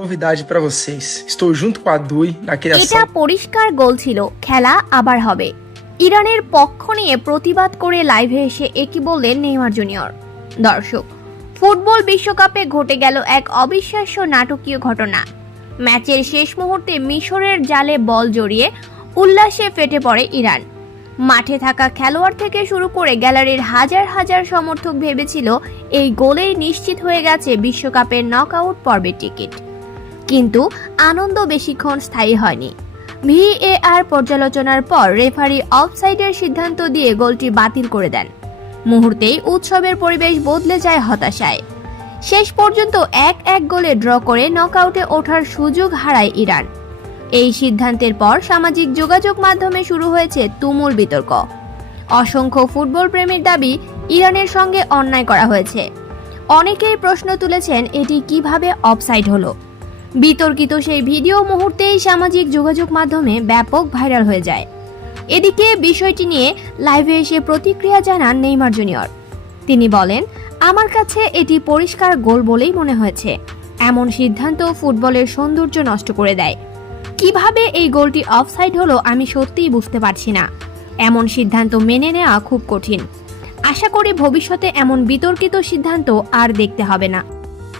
Novidade para vocês. Estou junto com a Dui na এটা criação. পরিষ্কার গোল ছিল, খেলা আবার হবে। ইরানের পক্ষ নিয়ে প্রতিবাদ করে লাইভে এসে একই বললেন নেইমার জুনিয়র। দর্শক, ফুটবল বিশ্বকাপে ঘটে গেল এক অবিশ্বাস্য নাটকীয় ঘটনা। ম্যাচের শেষ মুহূর্তে মিশরের জালে বল জড়িয়ে উল্লাসে ফেটে পড়ে ইরান। মাঠে থাকা খেলোয়াড় থেকে শুরু করে গ্যালারির হাজার হাজার সমর্থক ভেবেছিল এই গোলেই নিশ্চিত হয়ে গেছে বিশ্বকাপের নকআউট পর্বের টিকিট। কিন্তু আনন্দ বেশিক্ষণ স্থায়ী হয়নি। ভিএআর পর্যালোচনার পর রেফারি অফসাইডের সিদ্ধান্ত দিয়ে গোলটি বাতিল করে দেন। মুহূর্তেই উৎসবের পরিবেশ বদলে যায় হতাশায়। শেষ পর্যন্ত 1-1 গোলে ড্র করে নকআউটে ওঠার সুযোগ হারায় ইরান। এই সিদ্ধান্তের পর সামাজিক যোগাযোগ মাধ্যমে শুরু হয়েছে তুমুল বিতর্ক। অসংখ্য ফুটবল প্রেমীর দাবি ইরানের সঙ্গে অন্যায় করা হয়েছে। অনেকেই প্রশ্ন তুলেছেন এটি কিভাবে অফসাইড হলো। বিতর্কিত সেই ভিডিও মুহূর্তেই সামাজিক যোগাযোগ মাধ্যমে ব্যাপক ভাইরাল হয়ে যায়। এদিকে বিষয়টি নিয়ে লাইভে এসে প্রতিক্রিয়া জানান নেইমার জুনিয়র। তিনি বলেন, আমার কাছে এটি পরিষ্কার গোল বলেই মনে হয়েছে। এমন সিদ্ধান্ত ফুটবলের সৌন্দর্য নষ্ট করে দেয়। কিভাবে এই গোলটি অফসাইড হলো আমি সত্যিই বুঝতে পারছি না। এমন সিদ্ধান্ত মেনে নেওয়া খুব কঠিন। আশা করি ভবিষ্যতে এমন বিতর্কিত সিদ্ধান্ত আর দেখতে হবে না।